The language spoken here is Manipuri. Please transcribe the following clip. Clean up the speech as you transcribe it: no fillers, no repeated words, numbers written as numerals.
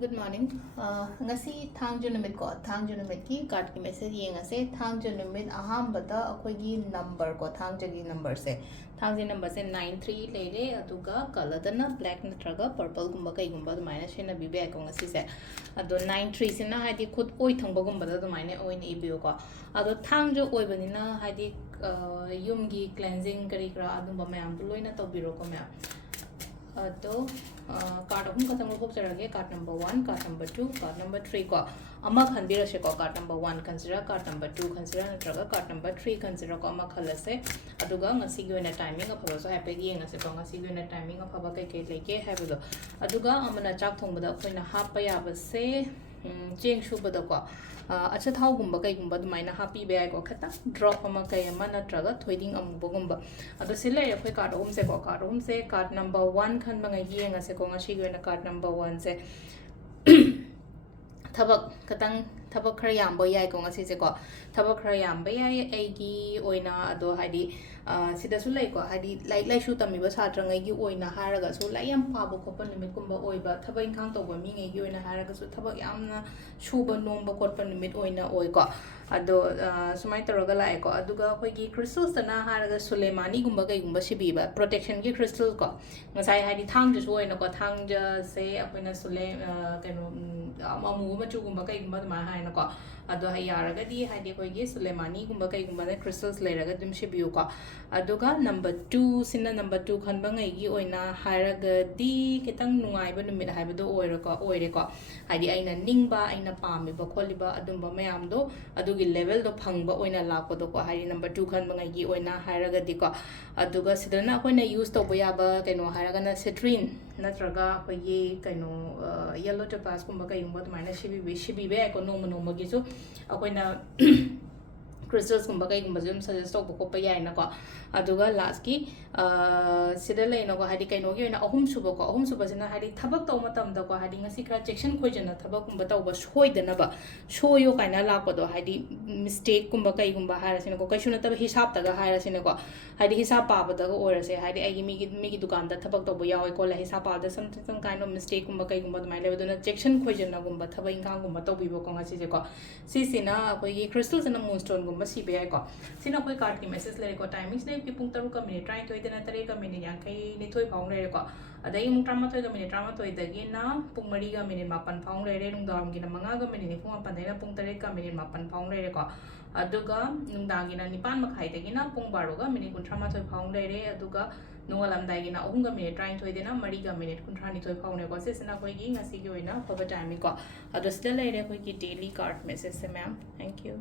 Good morning. Ngasi thangju numit ko thangju numit ki card ki message yengase thangju numit ahambada akhoi number ko thangju gi number se thangju number se 93 lere aduga color dana black natraga purple gumba kai gumba maina shena bibe ko ngasi se ado 93 sina hadi khud oi thangba gumba da maina oi ni biyo ko ado thangju oi banina hadi yum gi cleansing kari kra adumba mayam loina tobiro ko ma तो कार्ड अहम खतम होपचरगे card number 1 card number 2 card number 3 को अमा खनबिरसे को card number 1 consider card number 2 consider नत्रगा कार्ड नंबर 3 कंसिडर को अमा खलसे अदुगा ngasi gi oina timing afaba so happy gi ngase ko ngasi gi oina timing afaba kai kai leke habado aduga amana chak thongbada khoina hapa yabase cheng shubada ko acha thau gumba kai gumba dumaina happy be ai ko khata drop ama kai ama natraga thoiding amuba gumba ado sile khoi card home se card number 1 khan bangai gi ngase ko ngasi gi oina card number 1 se tabak katang tabak khara yamba yai ko ngasi se ko tabak khara yamba yai ai gi oina ado hadi sida su lai ko hadi lai shu tami ba satra ngai gi oina haraga su lai yam pa bo khopa limit kumba oiba thabai khang to ba mi ngai gi oina haraga su thabak yamna shuba nomba khotpa limit oina oi ko ado sumai toroga lai ko aduga khoi gi crystals na haraga sulemani gumba kai gumba sibiba protection gi crystal ko ngasai hadi thang ju oina ko thang ja se apaina sule kaino amu ma chu gumba kai gumba ma haina ko ado hai yaraga di hadi khoi gi sulemani gumba kai gumba na crystals leiraga dum sibiu ko aduga number 2 sina number 2 khanba ngai gi oina haraga di kitang nungai ba numit haibado oira ko oire ko hadi aina ningba aina pami ba kholiba adumba mayam do adugi level do phangba oina lakpo do ko hadi number 2 khanba ngai gi oina haraga di ko aduga sidana koina use to boya ba kaino haraga na citrine natraga ko ye kaino yellow topaz kumba kai umba maina shibi be ko no gi so akoina crystals kumba kai kumba jum suggest to ko pa yai na ko aduga last ki sida le no ko hadi kai no gi na ahum suba sina hadi thabak to matam da ko hadi ngasi kra section khoi jana thabak kumba to ba shoi dana ba shoyo kaina la ko do hadi mistake kumba kai kumba hara sina ko kai shuna ta hisab ta ga hara sina ko hadi hisab pa ba da ko ora se hadi ai mi gi dukan da thabak to bo yaw ko la hisab pa da some kind of mistake kumba kai kumba mai le do na section khoi jana kumba thabai ingkang kumba to bi bo ko ngasi je ko si sina ko gi crystals na moonstone kumba si be ai ko sina koi card ki message le ko timings le ki pung taru ka minute try to idena tare ka minute yang kai ni thoi phang le ko adai mung trama thoi ka minute trama thoi da gi na pung mari ga minute mapan phang le re nung dam gi na manga ga minute ni pung pan dai na pung tare ka minute mapan phang le ko aduga nung dang gi na nipan makhai da gi na pung baro ga minute kun trama thoi phang le re aduga nungalam dai gi na ahum ga minute try thoi de na mari ga minute kun thani thoi phang le ko se sina koi gi ngasi gi oina phaba time ko adu sida le re koi ki daily card message se ma'am thank you